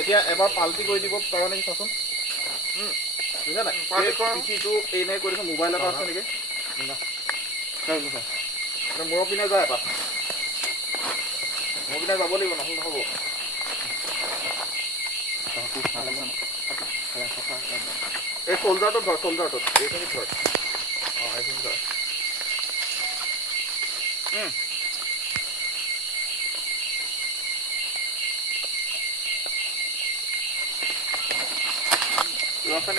এতিয়া এবাৰ পাল্টি কৰি দিব পাৰা নেকি চাচোন বুজা নাই পিঠিটো এই নাই কৰি দিছোঁ মোবাইল এটা আছে নেকি মূৰৰ পিনে যায় এপাত মূৰৰ পিনে যাব লাগিব নহ'লে নহ'ব এই শোল্ডাৰটোত ধৰ শোল্ডাৰটোত এইখিনিত ধৰ অঁ এইখিনি ধৰ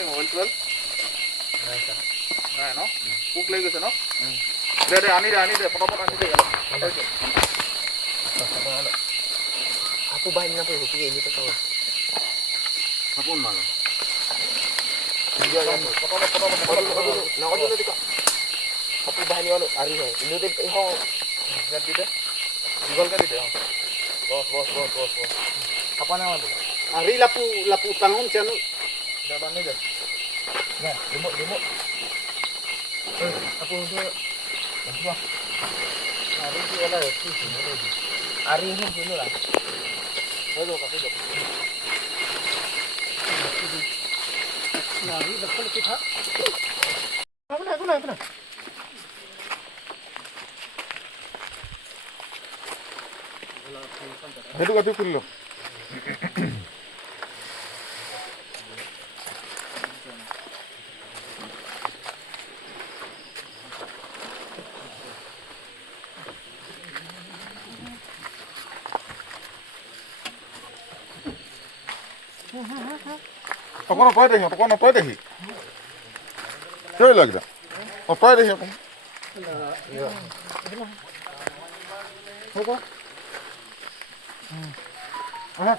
মোবাইল চোবাইল নাই ন পোক লাগি গৈছে ন দে দে আনি দে পটাপট আনি দে Aku banyak apa yang ini tu tahu. Apa mana? Dia yang nak aja nanti kak. Aku banyak orang hari ni. Ini tu oh, jadi deh, jual kan deh. Bos. Apa nama tu? hari lapu tanggung channel. Dah bani deh. Nah, remote. Apa tu? Apa? Hari ni ada tu sini. Hari ni dulu lah. Ayo kasih deh. Hari lepas kita. Apa? Itu kasih kulo. Apa apa deh? Cari lagi dah. Apa deh aku? Ya. Apa? Aha.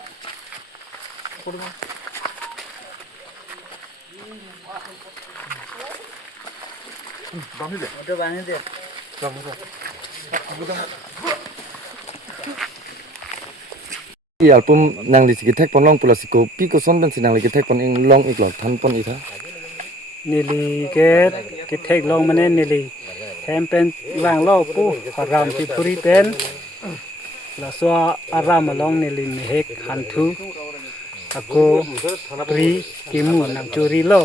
Apa tu? Bami deh. Ada banyak dia. Bami deh. album nang li ki thek pon long pula siko pi ko son ben sinang li ki thek pon ing long ik lo than pon itha nili ke thek long mane nili campaign wang lo pu haram pi puri pen la so aram long nili mehek hantu ako pri kimu nang churi lo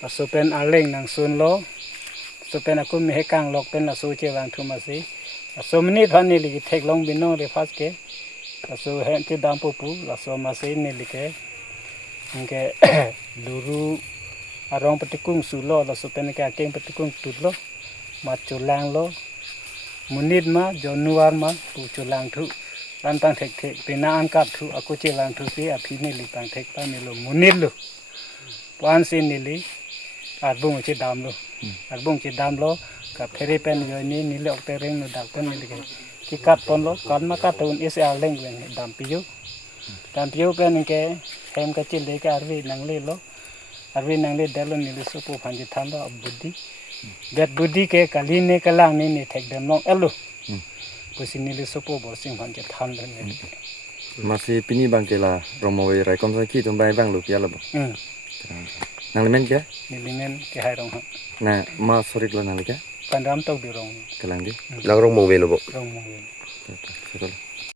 la so pen aleng nang sun lo so pen ako mehekang lok pen la so che wang thu ma si so mani than nili ki thek long bin no re fas ke so hen ti dam pu la so ma se nili ke ingke luru arong petikung sulo la so pen ka keng petikung tutlo ma chulang lo munit ma januar ma pu chulang thu lan tang thek pina an kat thu aku chelang thu si aphi ni li tang thek pa ni lo munit lo pan sin ni li arbung che dam lo ka phere pen yo ni le ok te reng no dak pen ni ke ki kat pon lo kan ma kat tun is a leng wen dam piu pen ke hem ka chil le ka arwi nang le lo arwi nang le dalo ni le so pu phan ji tham lo buddhi that buddhi ke kali ne kalang ni thek dem long elo kusin ni le so pu bo sing phan ji tham le ni masih pini bangkela romo we rai kom sa ki tum bai bang lu pia la bo nang le men ke ni lingen ke hai rong ha na ma sorik lo nang le ke pan ram tok bi rong kelang di Nang rong mau belo bo. rong mo Betul.